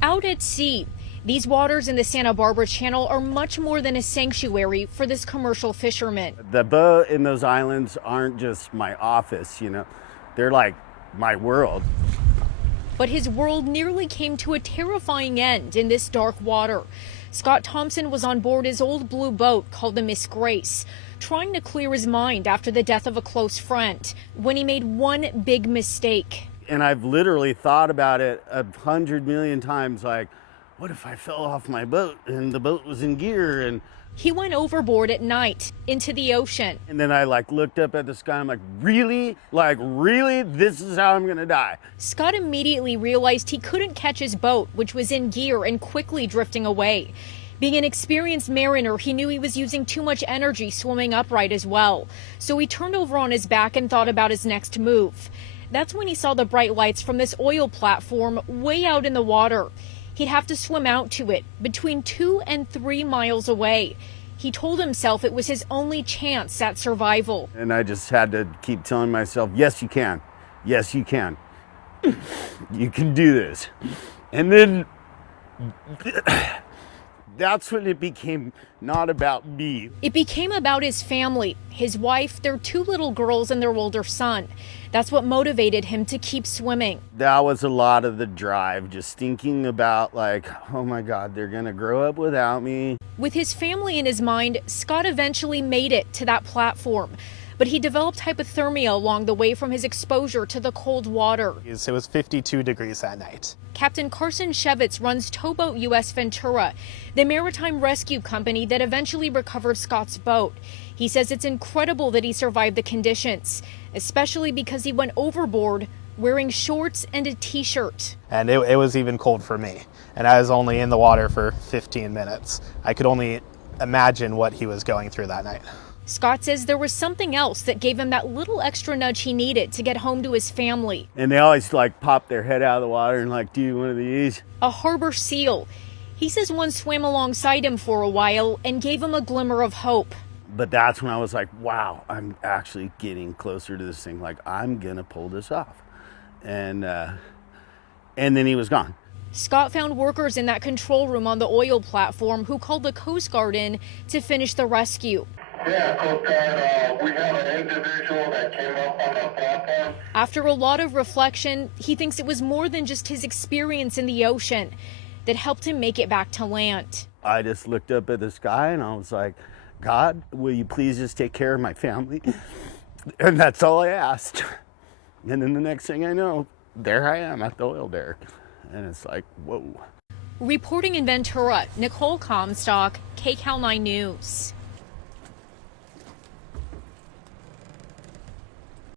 Out at sea, these waters in the Santa Barbara Channel are much more than a sanctuary for this commercial fisherman. The boat in those islands aren't just my office, they're like my world. But his world nearly came to a terrifying end in this dark water. Scott Thompson was on board his old blue boat called the Miss Grace, trying to clear his mind after the death of a close friend, when he made one big mistake. And I've literally thought about it 100 million times, like, what if I fell off my boat and the boat was in gear? And he went overboard at night into the ocean. And then I looked up at the sky. I'm like, really? Really? This is how I'm going to die. Scott immediately realized he couldn't catch his boat, which was in gear and quickly drifting away. Being an experienced mariner, he knew he was using too much energy swimming upright as well. So he turned over on his back and thought about his next move. That's when he saw the bright lights from this oil platform way out in the water. He'd have to swim out to it, between 2 and 3 miles away. He told himself it was his only chance at survival. And I just had to keep telling myself, yes, you can. Yes, you can. You can do this. And then that's when it became not about me. It became about his family, his wife, their 2 little girls, and their older son. That's what motivated him to keep swimming. That was a lot of the drive, just thinking about oh my God, they're gonna grow up without me. With his family in his mind, Scott eventually made it to that platform. But he developed hypothermia along the way from his exposure to the cold water. It was 52 degrees that night. Captain Carson Shevitz runs Towboat U.S. Ventura, the maritime rescue company that eventually recovered Scott's boat. He says it's incredible that he survived the conditions, especially because he went overboard wearing shorts and a t-shirt. And it was even cold for me. And I was only in the water for 15 minutes. I could only imagine what he was going through that night. Scott says there was something else that gave him that little extra nudge he needed to get home to his family. And they always pop their head out of the water and do one of these. A harbor seal. He says one swam alongside him for a while and gave him a glimmer of hope. But that's when I was like, wow, I'm actually getting closer to this thing. I'm gonna pull this off. And then he was gone. Scott found workers in that control room on the oil platform who called the Coast Guard in to finish the rescue. Yeah, Coast Guard, we have an individual that came up on the platform. After a lot of reflection, he thinks it was more than just his experience in the ocean that helped him make it back to land. I just looked up at the sky and I was like, God, will you please just take care of my family? And that's all I asked. And then the next thing I know, there I am at the oil derrick. And it's like, whoa. Reporting in Ventura, Nicole Comstock, KCAL 9 News.